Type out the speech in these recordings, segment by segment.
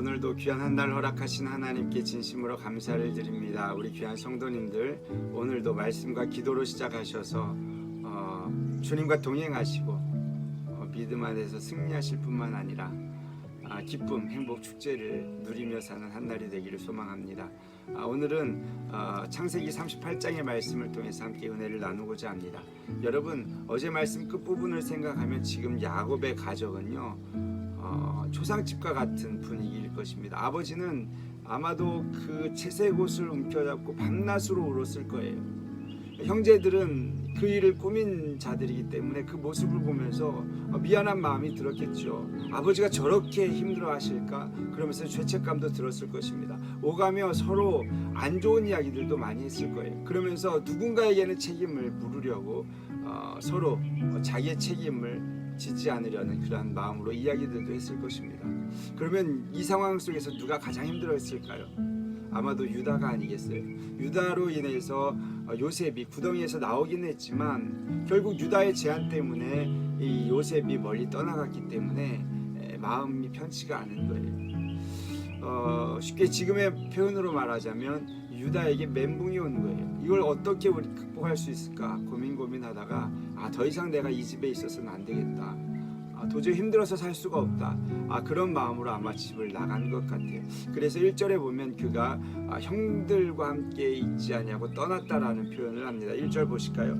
오늘도 귀한 한 날 허락하신 하나님께 진심으로 감사를 드립니다. 우리 귀한 성도님들 오늘도 말씀과 기도로 시작하셔서 주님과 동행하시고 믿음 안에서 승리하실 뿐만 아니라 기쁨, 행복, 축제를 누리며 사는 한 날이 되기를 소망합니다. 오늘은 창세기 38장의 말씀을 통해서 함께 은혜를 나누고자 합니다. 여러분, 어제 말씀 끝부분을 생각하면 지금 야곱의 가정은요 초상집과 같은 분위기일 것입니다. 아버지는 아마도 그 채색 옷을 움켜잡고 밤낮으로 울었을 거예요. 형제들은 그 일을 꾸민 자들이기 때문에 그 모습을 보면서 미안한 마음이 들었겠죠. 아버지가 저렇게 힘들어 하실까? 그러면서 죄책감도 들었을 것입니다. 오가며 서로 안 좋은 이야기들도 많이 했을 거예요. 그러면서 누군가에게는 책임을 물으려고 서로 자기의 책임을 지지 않으려는 그러한 마음으로 이야기들도 했을 것입니다. 그러면 이 상황 속에서 누가 가장 힘들어했을까요? 아마도 유다가 아니겠어요. 유다로 인해서 요셉이 구덩이에서 나오긴 했지만 결국 유다의 제안 때문에 이 요셉이 멀리 떠나갔기 때문에 마음이 편치가 않은 거예요. 쉽게 지금의 표현으로 말하자면 유다에게 멘붕이 온 거예요. 이걸 어떻게 우리 극복할 수 있을까 고민하다가 더 이상 내가 이 집에 있어서는 안 되겠다. 도저히 힘들어서 살 수가 없다. 그런 마음으로 아마 집을 나간 것 같아요. 그래서 1절에 보면 그가 형들과 함께 있지 아니하고 떠났다라는 표현을 합니다. 1절 보실까요?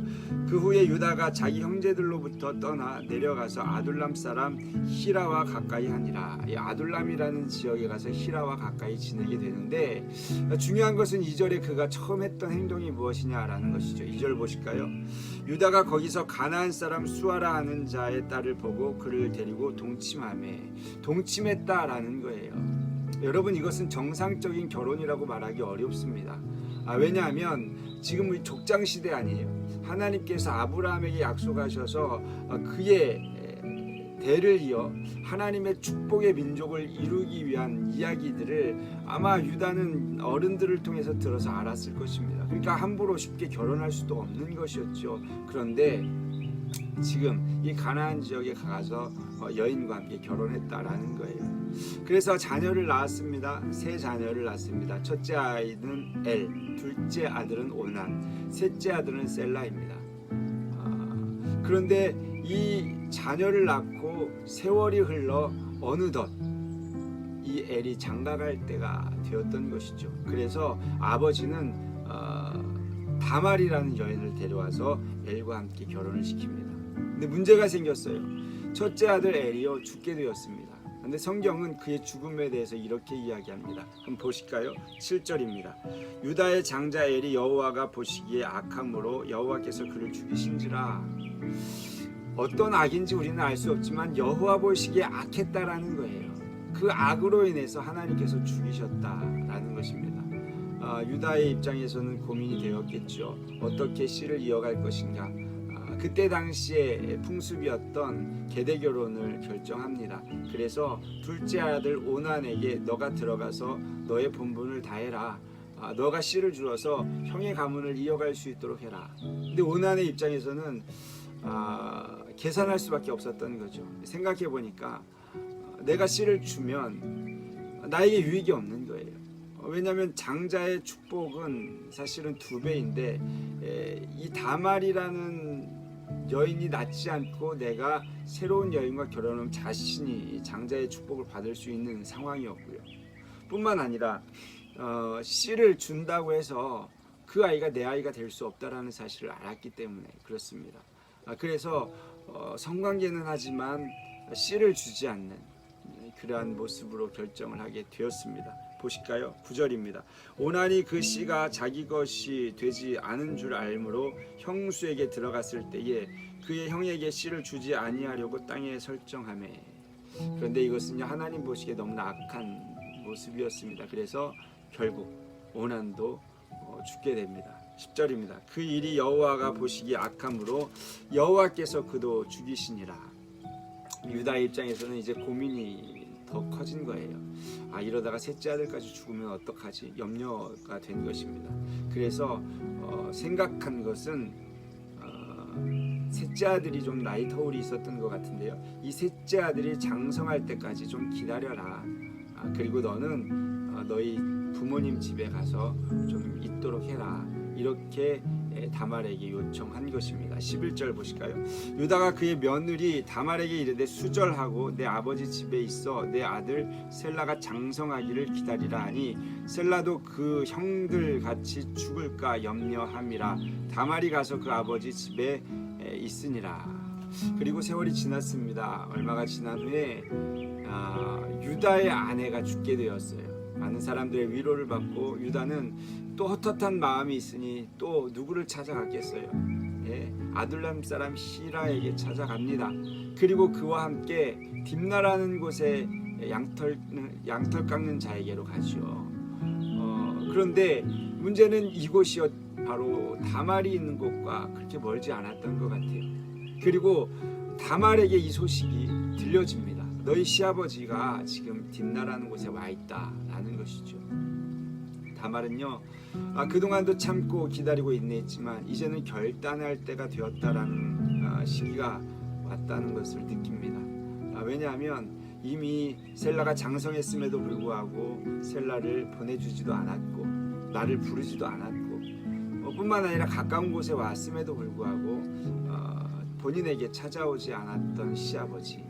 그 후에 유다가 자기 형제들로부터 떠나 내려가서 아둘람 사람 히라와 가까이 하니라. 이 아둘람이라는 지역에 가서 히라와 가까이 지내게 되는데 중요한 것은 2절에 그가 처음 했던 행동이 무엇이냐라는 것이죠. 2절 보실까요? 유다가 거기서 가나안 사람 수아라 하는 자의 딸을 보고 그를 데리고 동침했다라는 거예요. 여러분, 이것은 정상적인 결혼이라고 말하기 어렵습니다. 왜냐하면 지금 우리 족장 시대 아니에요. 하나님께서 아브라함에게 약속하셔서 그의 대를 이어 하나님의 축복의 민족을 이루기 위한 이야기들을 아마 유다는 어른들을 통해서 들어서 알았을 것입니다. 그러니까 함부로 쉽게 결혼할 수도 없는 것이었죠. 그런데 지금 이 가나안 지역에 가서 여인과 함께 결혼했다라는 거예요. 그래서 자녀를 낳았습니다. 세 자녀를 낳습니다. 첫째 아이는 엘, 둘째 아들은 오난, 셋째 아들은 셀라입니다. 그런데 이 자녀를 낳고 세월이 흘러 어느덧 이 엘이 장가갈 때가 되었던 것이죠. 그래서 아버지는 다말이라는 여인을 데려와서 엘과 함께 결혼을 시킵니다. 근데 문제가 생겼어요. 첫째 아들 엘이요 죽게 되었습니다. 근데 성경은 그의 죽음에 대해서 이렇게 이야기합니다. 한번 보실까요? 7절입니다. 유다의 장자 엘이 여호와가 보시기에 악함으로 여호와께서 그를 죽이신지라. 어떤 악인지 우리는 알 수 없지만 여호와 보시기에 악했다라는 거예요. 그 악으로 인해서 하나님께서 죽이셨다라는 것입니다. 유다의 입장에서는 고민이 되었겠죠. 어떻게 씨를 이어갈 것인가. 그때 당시에 풍습이었던 계대 결혼을 결정합니다. 그래서 둘째 아들 오난에게 너가 들어가서 너의 본분을 다해라. 너가 씨를 주어서 형의 가문을 이어갈 수 있도록 해라. 근데 오난의 입장에서는 계산할 수밖에 없었던 거죠. 생각해 보니까 내가 씨를 주면 나에게 유익이 없는 거예요. 왜냐하면 장자의 축복은 사실은 2배인데 이 다말이라는 여인이 낳지 않고 내가 새로운 여인과 결혼하면 자신이 장자의 축복을 받을 수 있는 상황이었고요. 뿐만 아니라 씨를 준다고 해서 그 아이가 내 아이가 될 수 없다라는 사실을 알았기 때문에 그렇습니다. 그래서 성관계는 하지만 씨를 주지 않는 그러한 모습으로 결정을 하게 되었습니다. 보실까요? 9절입니다. 오난이 그 씨가 자기 것이 되지 않은 줄 알므로 형수에게 들어갔을 때에 그의 형에게 씨를 주지 아니하려고 땅에 설정하매. 그런데 이것은요 하나님 보시기에 너무나 악한 모습이었습니다. 그래서 결국 오난도 죽게 됩니다. 10절입니다. 그 일이 여호와가 보시기에 악함으로 여호와께서 그도 죽이시니라. 유다의 입장에서는 이제 고민이 더 커진 거예요. 이러다가 셋째 아들까지 죽으면 어떡하지? 염려가 된 것입니다. 그래서 생각한 것은 셋째 아들이 좀 나이 터울이 있었던 것 같은데요. 이 셋째 아들이 장성할 때까지 좀 기다려라. 그리고 너는 너희 부모님 집에 가서 좀 있도록 해라. 이렇게 다말에게 요청한 것입니다. 11절 보실까요? 유다가 그의 며느리 다말에게 이르되 수절하고 내 아버지 집에 있어 내 아들 셀라가 장성하기를 기다리라 하니 셀라도 그 형들 같이 죽을까 염려함이라. 다말이 가서 그 아버지 집에 있으니라. 그리고 세월이 지났습니다. 얼마가 지난 후에 유다의 아내가 죽게 되었어요. 많은 사람들의 위로를 받고 유다는 또 헛헛한 마음이 있으니 또 누구를 찾아갔겠어요? 아둘람 사람 히라에게 찾아갑니다. 그리고 그와 함께 딥나라는 곳에 양털 깎는 자에게로 가죠. 그런데 문제는 이곳이 바로 다말이 있는 곳과 그렇게 멀지 않았던 것 같아요. 그리고 다말에게 이 소식이 들려집니다. 너희 시아버지가 지금 딥나라는 곳에 와 있다라는 것이죠. 다말은요, 그동안도 참고 기다리고 인내했지만 이제는 결단할 때가 되었다라는 시기가 왔다는 것을 느낍니다. 왜냐하면 이미 셀라가 장성했음에도 불구하고 셀라를 보내주지도 않았고 나를 부르지도 않았고 뿐만 아니라 가까운 곳에 왔음에도 불구하고 본인에게 찾아오지 않았던 시아버지.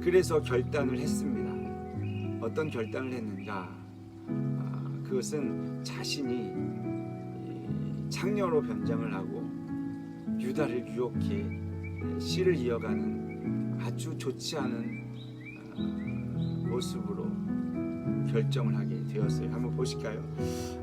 그래서 결단을 했습니다. 어떤 결단을 했는가? 그것은 자신이 창녀로 변장을 하고 유다를 유혹해 씨를 이어가는 아주 좋지 않은 모습으로 결정을 하게 되었어요. 한번 보실까요?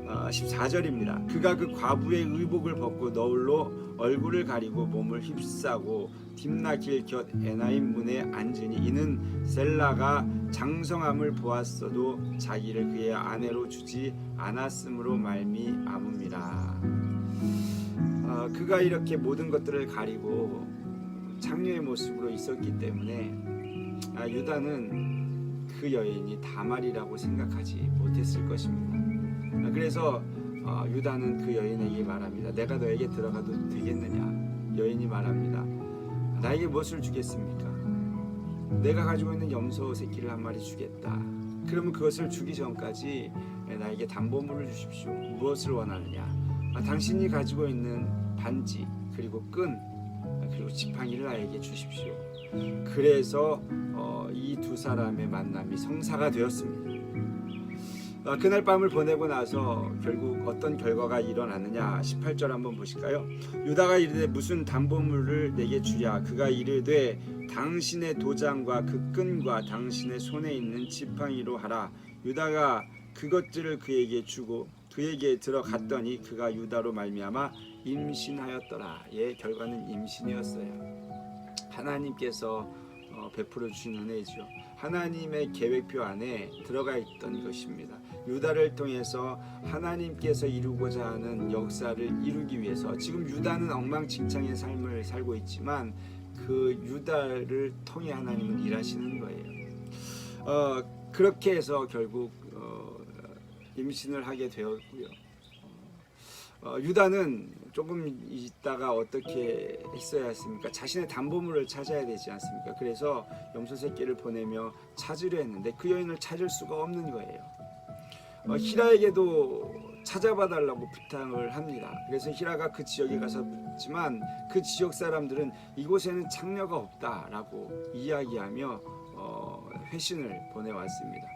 14절입니다. 그가 그 과부의 의복을 벗고 너울로 얼굴을 가리고 몸을 휩싸고 딥나 길 곁 에나임 문에 앉으니 이는 셀라가 장성함을 보았어도 자기를 그의 아내로 주지 않았으므로 말미암음이라. 그가 이렇게 모든 것들을 가리고 창녀의 모습으로 있었기 때문에 유다는 그 여인이 다말이라고 생각하지 못했을 것입니다. 그래서 유다는 그 여인에게 말합니다. 내가 너에게 들어가도 되겠느냐? 여인이 말합니다. 나에게 무엇을 주겠습니까? 내가 가지고 있는 염소 새끼를 한 마리 주겠다. 그러면 그것을 주기 전까지 나에게 담보물을 주십시오. 무엇을 원하느냐? 당신이 가지고 있는 반지 그리고 끈 그리고 지팡이를 나에게 주십시오. 그래서 이 두 사람의 만남이 성사가 되었습니다. 그날 밤을 보내고 나서 결국 어떤 결과가 일어났느냐? 18절 한번 보실까요? 유다가 이르되 무슨 담보물을 내게 주랴? 그가 이르되 당신의 도장과 그 끈과 당신의 손에 있는 지팡이로 하라. 유다가 그것들을 그에게 주고 그에게 들어갔더니 그가 유다로 말미암아 임신하였더라. 결과는 임신이었어요. 하나님께서 베풀어 주신 은혜죠. 하나님의 계획표 안에 들어가 있던 것입니다. 유다를 통해서 하나님께서 이루고자 하는 역사를 이루기 위해서 지금 유다는 엉망진창의 삶을 살고 있지만 그 유다를 통해 하나님은 일하시는 거예요. 그렇게 해서 결국 임신을 하게 되었고요. 유다는 조금 있다가 어떻게 했어야 했습니까? 자신의 담보물을 찾아야 되지 않습니까? 그래서 염소 새끼를 보내며 찾으려 했는데 그 여인을 찾을 수가 없는 거예요. 히라에게도 찾아봐 달라고 부탁을 합니다. 그래서 히라가 그 지역에 가서 묻지만 그 지역 사람들은 이곳에는 창녀가 없다라고 이야기하며 회신을 보내왔습니다.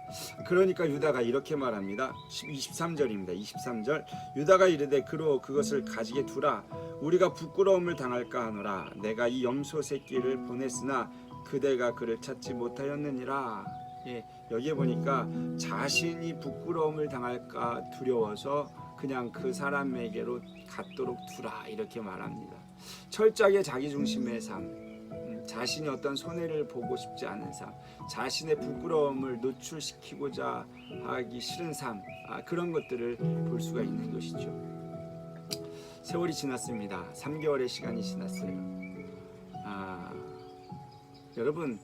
그러니까 유다가 이렇게 말합니다. 23절입니다. 23절 유다가 이르되 그로 그것을 가지게 두라. 우리가 부끄러움을 당할까 하노라. 내가 이 염소 새끼를 보냈으나 그대가 그를 찾지 못하였느니라. 여기에 보니까 자신이 부끄러움을 당할까 두려워서 그냥 그 사람에게로 갔도록 두라 이렇게 말합니다. 철저하게 자기중심의 삶, 자신이 어떤 손해를 보고 싶지 않은 삶, 자신의 부끄러움을 노출시키고자 하기 싫은 삶, 그런 것들을 볼 수가 있는 것이죠. 세월이 지났습니다. 3개월의 시간이 지났어요. 여러분,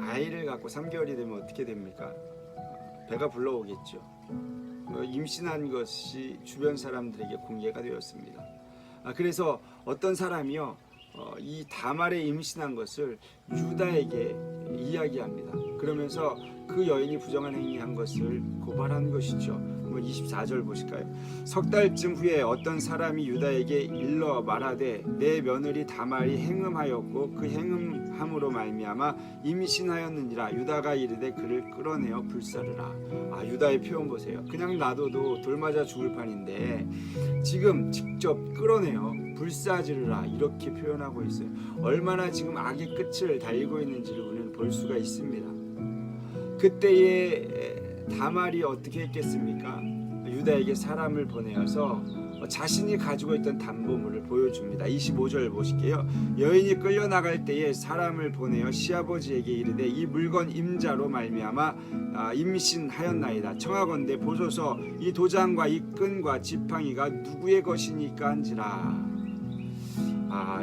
아이를 갖고 3개월이 되면 어떻게 됩니까? 배가 불러오겠죠. 임신한 것이 주변 사람들에게 공개가 되었습니다. 그래서 어떤 사람이요, 이 다말에 임신한 것을 유다에게 이야기합니다. 그러면서 그 여인이 부정한 행위한 것을 고발한 것이죠. 한번 24절 보실까요? 석 달쯤 후에 어떤 사람이 유다에게 일러 말하되 내 며느리 다말이 행음하였고 그 행음함으로 말미암아 임신하였느니라. 유다가 이르되 그를 끌어내어 불사르라. 유다의 표현 보세요. 그냥 놔둬도 돌 맞아 죽을 판인데 지금 직접 끌어내어 불사지르라 이렇게 표현하고 있어요. 얼마나 지금 악의 끝을 달리고 있는지를 우리는 볼 수가 있습니다. 그때에 다말이 어떻게 했겠습니까? 유다에게 사람을 보내어서 자신이 가지고 있던 담보물을 보여줍니다. 25절 보실게요. 여인이 끌려나갈 때에 사람을 보내어 시아버지에게 이르되 이 물건 임자로 말미암아 임신하였나이다. 청하건대 보소서 이 도장과 이 끈과 지팡이가 누구의 것이니까 한지라.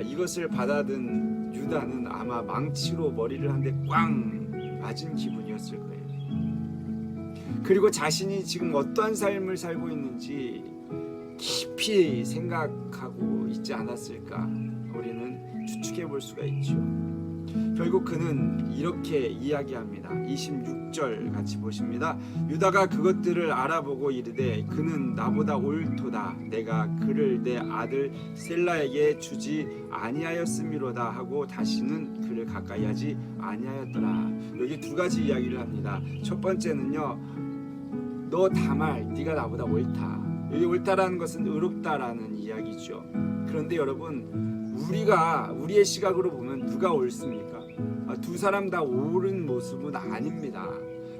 이것을 받아든 유다는 아마 망치로 머리를 한 대 꽝 맞은 기분이었을 거예요. 그리고 자신이 지금 어떠한 삶을 살고 있는지 깊이 생각하고 있지 않았을까 우리는 추측해 볼 수가 있죠. 결국 그는 이렇게 이야기합니다. 26절 같이 보십니다. 유다가 그것들을 알아보고 이르되 그는 나보다 옳도다. 내가 그를 내 아들 셀라에게 주지 아니하였음이로다 하고 다시는 그를 가까이 하지 아니하였더라. 여기 두 가지 이야기를 합니다. 첫 번째는요, 너 다말 네가 나보다 옳다. 여기 옳다라는 것은 의롭다라는 이야기죠. 그런데 여러분, 우리의 시각으로 보면 누가 옳습니까? 두 사람 다 옳은 모습은 아닙니다.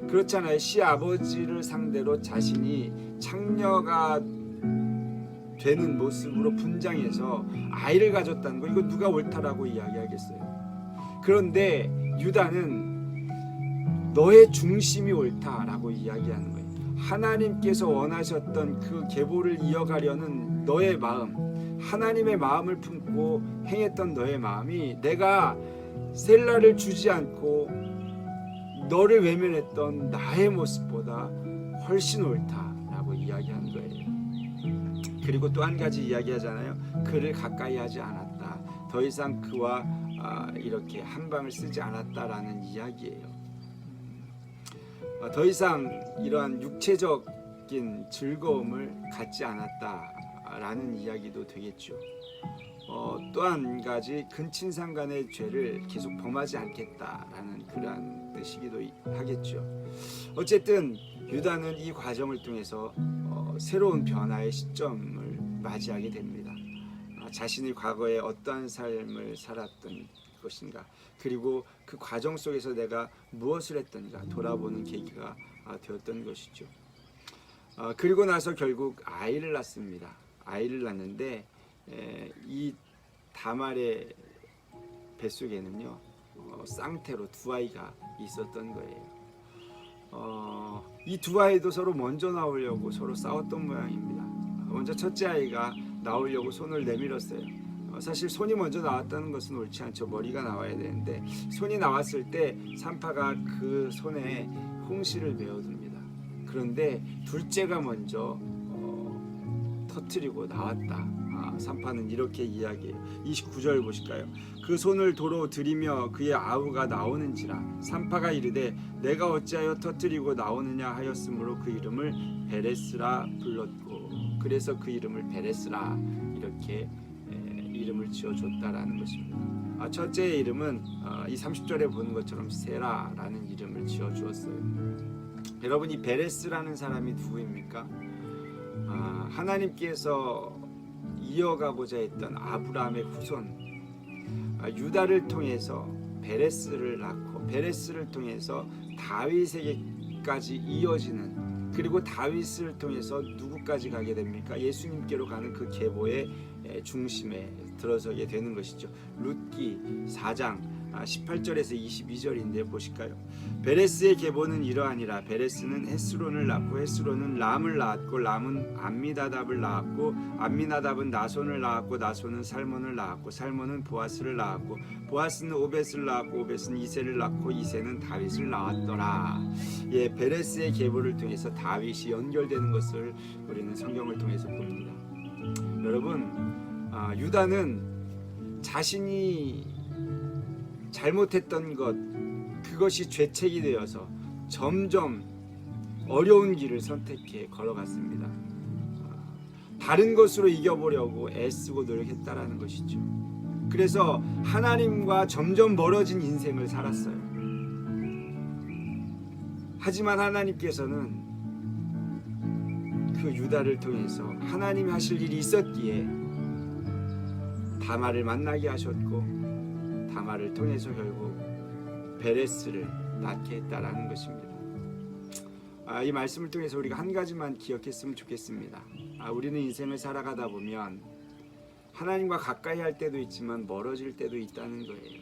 그렇잖아요. 시아버지를 상대로 자신이 창녀가 되는 모습으로 분장해서 아이를 가졌다는 거, 이거 누가 옳다라고 이야기하겠어요? 그런데 유다는 너의 중심이 옳다라고 이야기하는 거예요. 하나님께서 원하셨던 그 계보를 이어가려는 너의 마음, 하나님의 마음을 품고 행했던 너의 마음이 내가 셀라를 주지 않고 너를 외면했던 나의 모습보다 훨씬 옳다라고 이야기한 거예요. 그리고 또 한 가지 이야기하잖아요. 그를 가까이 하지 않았다. 더 이상 그와 이렇게 한 방을 쓰지 않았다라는 이야기예요. 더 이상 이러한 육체적인 즐거움을 갖지 않았다라는 이야기도 되겠죠. 또 한 가지 근친상 간의 죄를 계속 범하지 않겠다라는 그러한 뜻이기도 하겠죠. 어쨌든 유다는 이 과정을 통해서 새로운 변화의 시점을 맞이하게 됩니다. 자신이 과거에 어떠한 삶을 살았던 것인가, 그리고 그 과정 속에서 내가 무엇을 했던가 돌아보는 계기가 되었던 것이죠. 그리고 나서 결국 아이를 낳습니다. 아이를 낳는데 이 다말의 뱃속에는요 쌍태로 두 아이가 있었던 거예요. 이 두 아이도 서로 먼저 나오려고 서로 싸웠던 모양입니다. 먼저 첫째 아이가 나오려고 손을 내밀었어요. 사실 손이 먼저 나왔다는 것은 옳지 않죠. 머리가 나와야 되는데 손이 나왔을 때 산파가 그 손에 홍시를 메어둡니다. 그런데 둘째가 먼저 터뜨리고 나왔다. 산파는 이렇게 이야기해요. 29절 보실까요? 그 손을 도로 들이며 그의 아우가 나오는지라. 산파가 이르되 내가 어찌하여 터뜨리고 나오느냐 하였으므로 그 이름을 베레스라 불렀고, 그래서 그 이름을 베레스라 이렇게 이름을 지어줬다라는 것입니다. 첫째의 이름은 이 30절에 보는 것처럼 세라라는 이름을 지어주었어요. 여러분, 이 베레스라는 사람이 누구입니까? 하나님께서 이어가고자 했던 아브라함의 후손, 유다를 통해서 베레스를 낳고 베레스를 통해서 다윗에게까지 이어지는, 그리고 다윗을 통해서 누구까지 가게 됩니까? 예수님께로 가는 그 계보의 중심에 들어서게 되는 것이죠. 룻기 4장 18절에서 22절인데 보실까요? 베레스의 계보는 이러하니라. 베레스는 헤스론을 낳고 헤스론은 람을 낳았고 람은 암미나답을 낳았고 암미나답은 나손을 낳았고 나손은 살몬을 낳았고 살몬은 보아스를 낳았고 보아스는 오벳을 낳았고 오벳은 이새를 낳고 이새는 다윗을 낳았더라. 베레스의 계보를 통해서 다윗이 연결되는 것을 우리는 성경을 통해서 봅니다. 여러분, 유다는 자신이 잘못했던 것, 그것이 죄책이 되어서 점점 어려운 길을 선택해 걸어갔습니다. 다른 것으로 이겨보려고 애쓰고 노력했다라는 것이죠. 그래서 하나님과 점점 멀어진 인생을 살았어요. 하지만 하나님께서는 그 유다를 통해서 하나님이 하실 일이 있었기에 다말을 만나게 하셨고, 다말을 통해서 결국 베레스를 낳게 했다라는 것입니다. 이 말씀을 통해서 우리가 한 가지만 기억했으면 좋겠습니다. 우리는 인생을 살아가다 보면 하나님과 가까이 할 때도 있지만 멀어질 때도 있다는 거예요.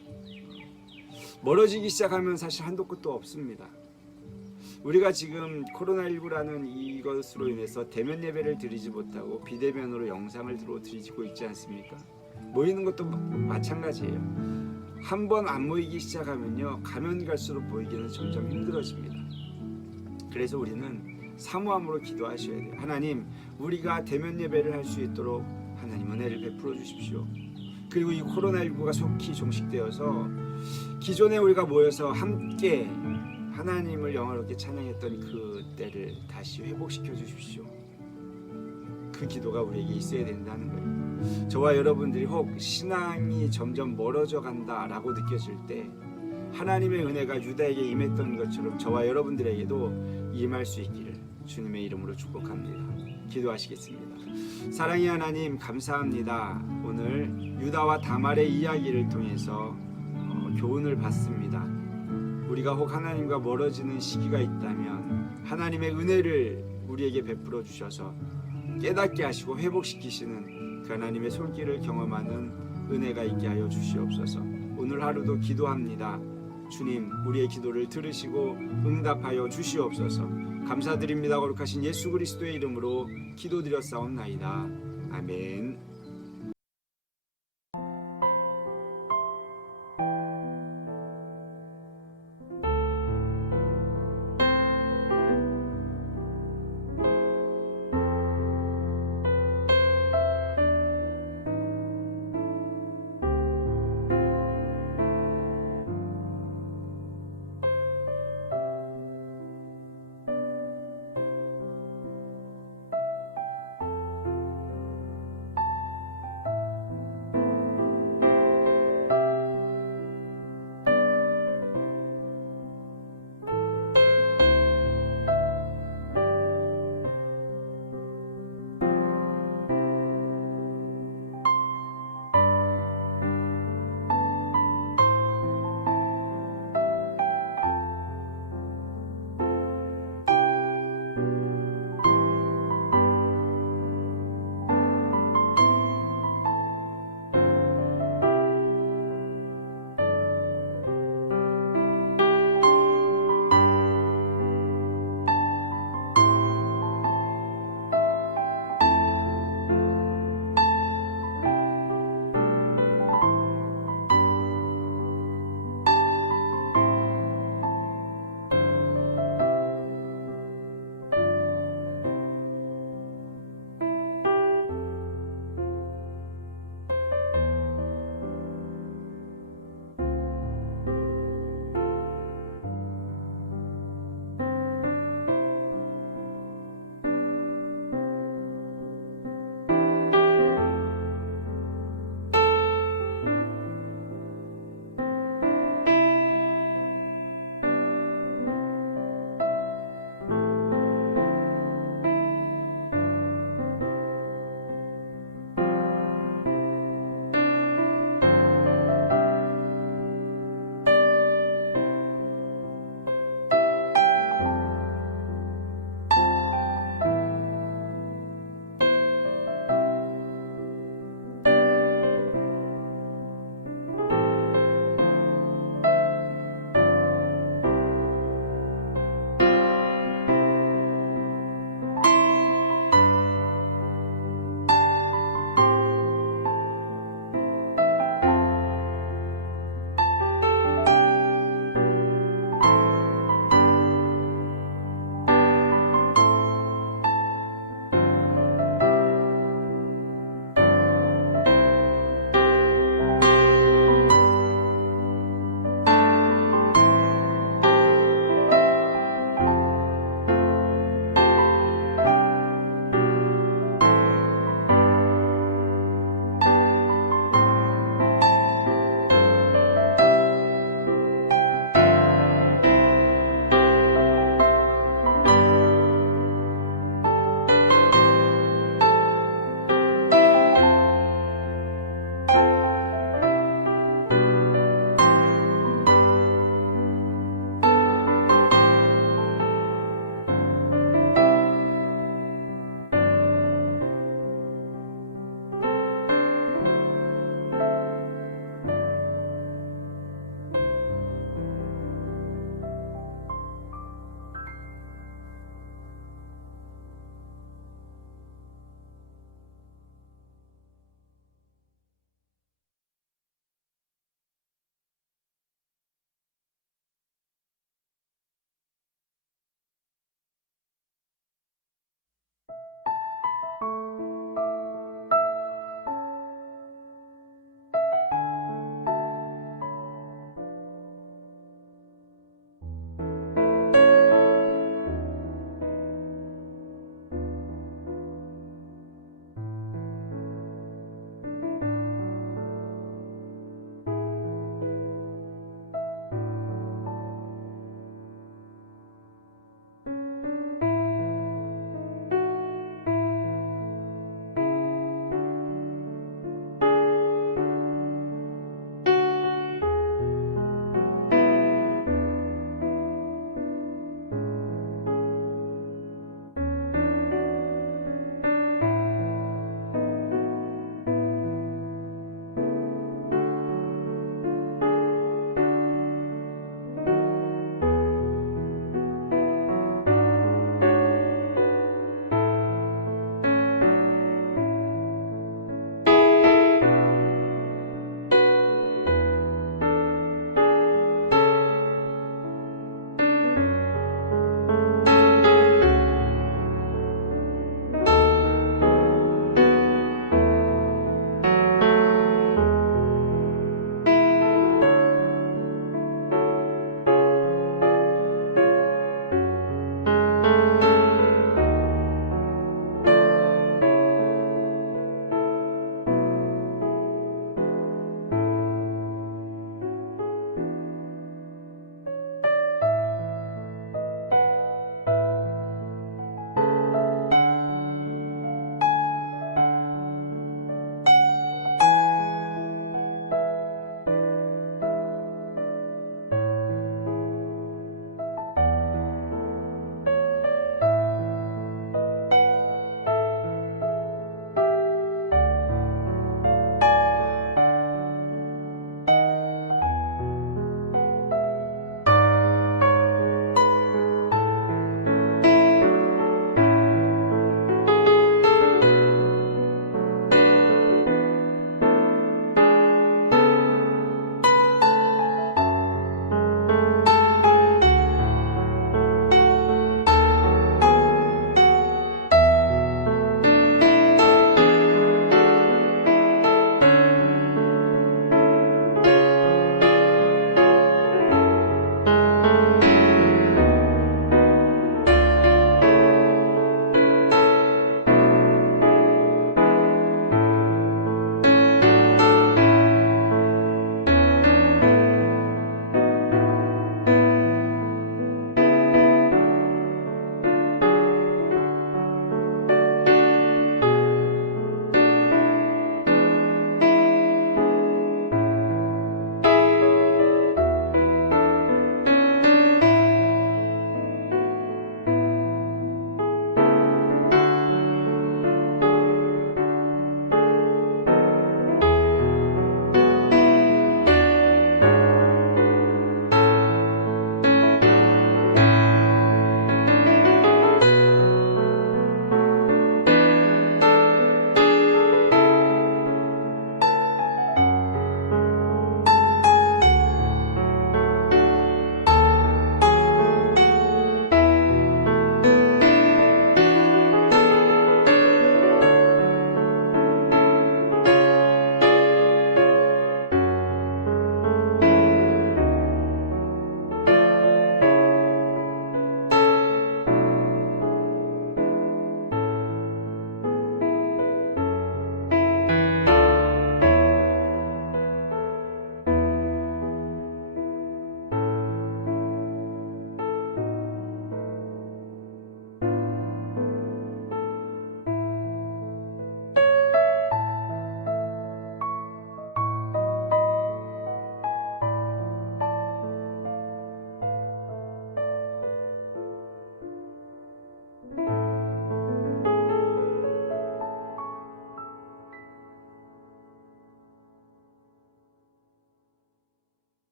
멀어지기 시작하면 사실 한도 끝도 없습니다. 우리가 지금 코로나19라는 이것으로 인해서 대면 예배를 드리지 못하고 비대면으로 영상을 드리고 있지 않습니까? 모이는 것도 마찬가지예요. 한 번 안 모이기 시작하면요, 가면 갈수록 모이기는 점점 힘들어집니다. 그래서 우리는 사모함으로 기도하셔야 돼요. 하나님, 우리가 대면 예배를 할 수 있도록 하나님 은혜를 베풀어 주십시오. 그리고 이 코로나19가 속히 종식되어서 기존에 우리가 모여서 함께 하나님을 영화롭게 찬양했던 그 때를 다시 회복시켜 주십시오. 그 기도가 우리에게 있어야 된다는 거예요. 저와 여러분들이 혹 신앙이 점점 멀어져 간다라고 느껴질 때 하나님의 은혜가 유다에게 임했던 것처럼 저와 여러분들에게도 임할 수 있기를 주님의 이름으로 축복합니다. 기도하시겠습니다. 사랑의 하나님, 감사합니다. 오늘 유다와 다말의 이야기를 통해서 교훈을 받습니다. 우리가 혹 하나님과 멀어지는 시기가 있다면 하나님의 은혜를 우리에게 베풀어 주셔서 깨닫게 하시고 회복시키시는 그 하나님의 손길을 경험하는 은혜가 있게 하여 주시옵소서. 오늘 하루도 기도합니다. 주님, 우리의 기도를 들으시고 응답하여 주시옵소서. 감사드립니다. 거룩하신 예수 그리스도의 이름으로 기도드렸사옵나이다. 아멘.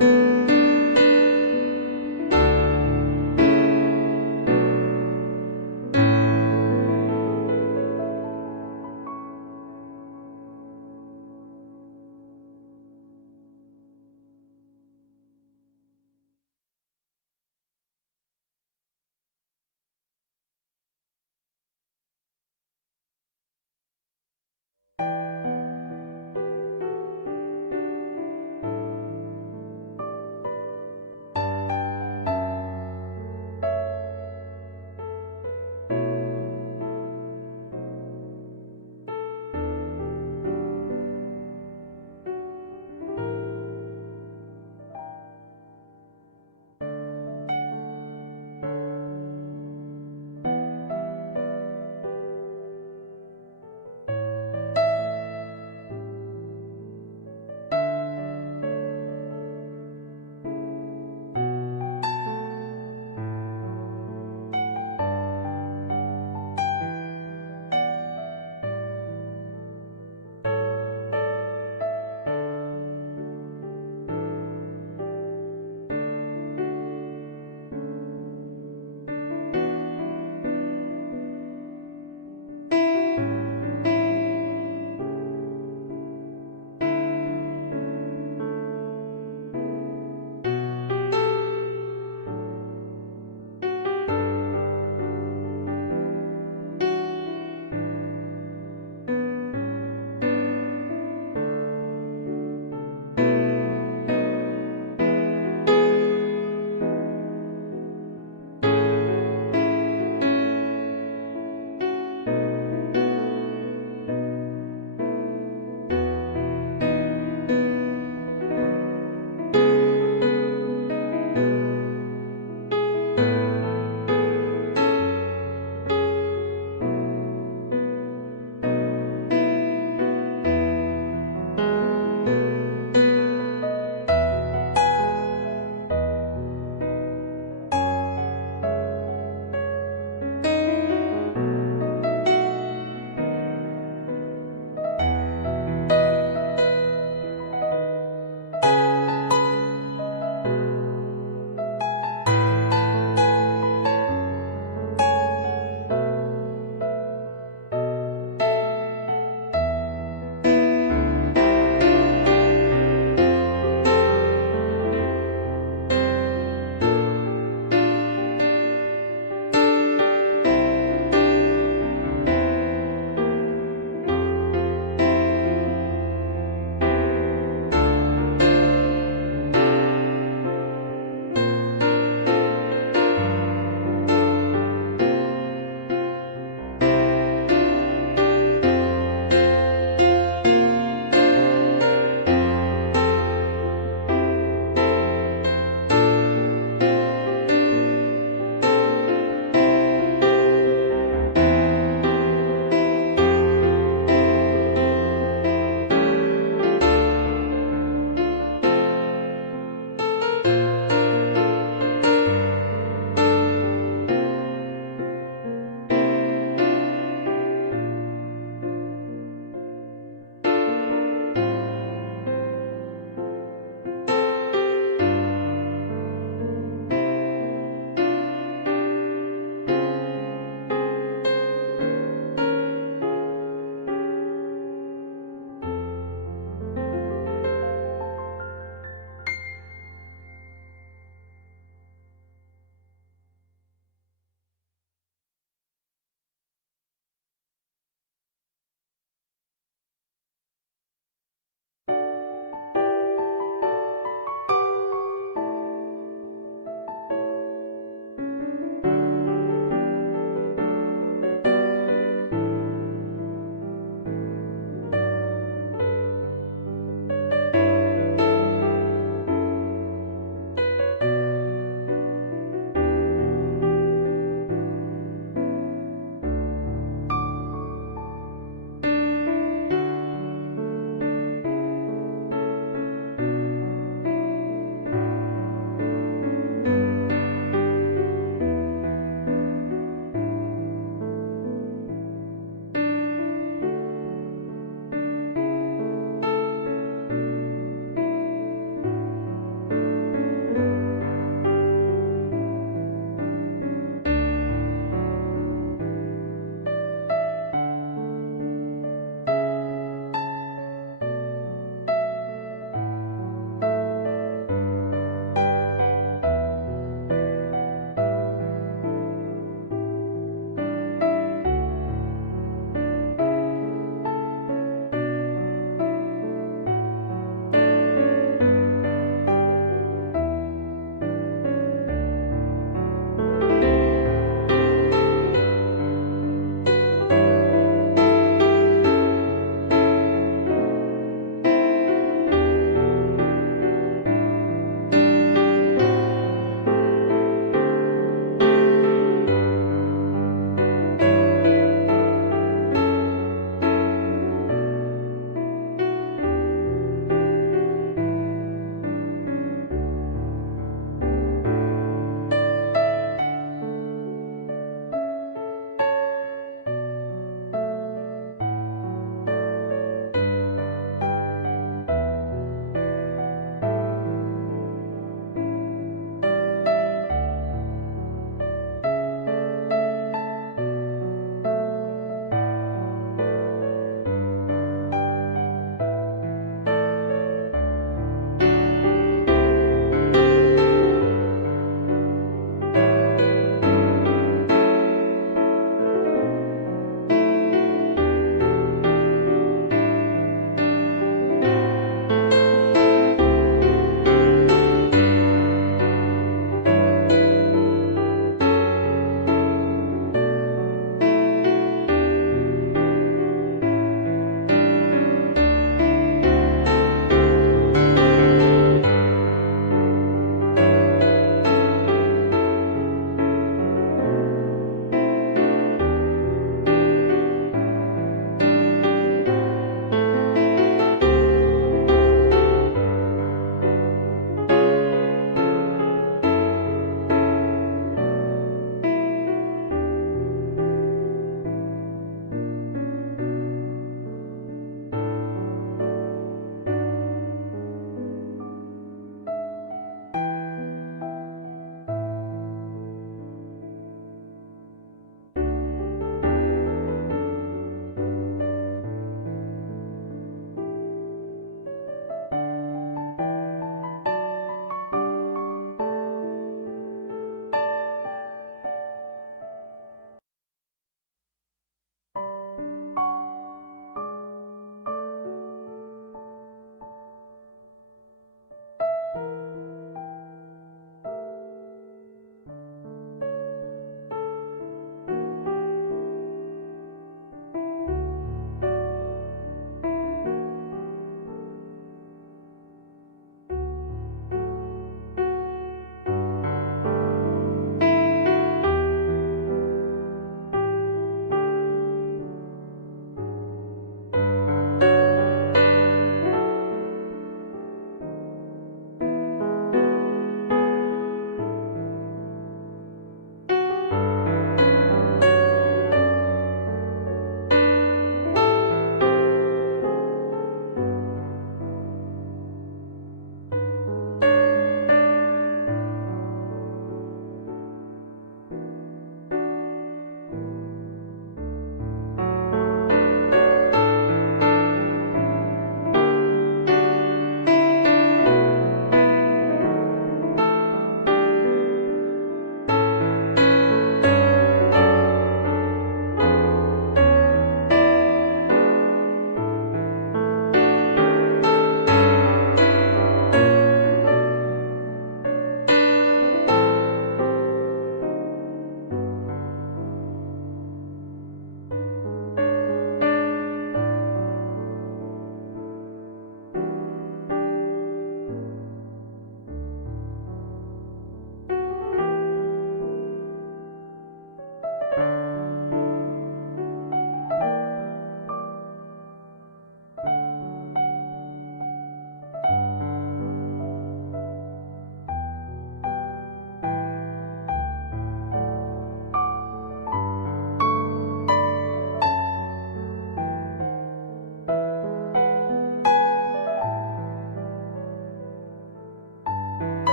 있습니다.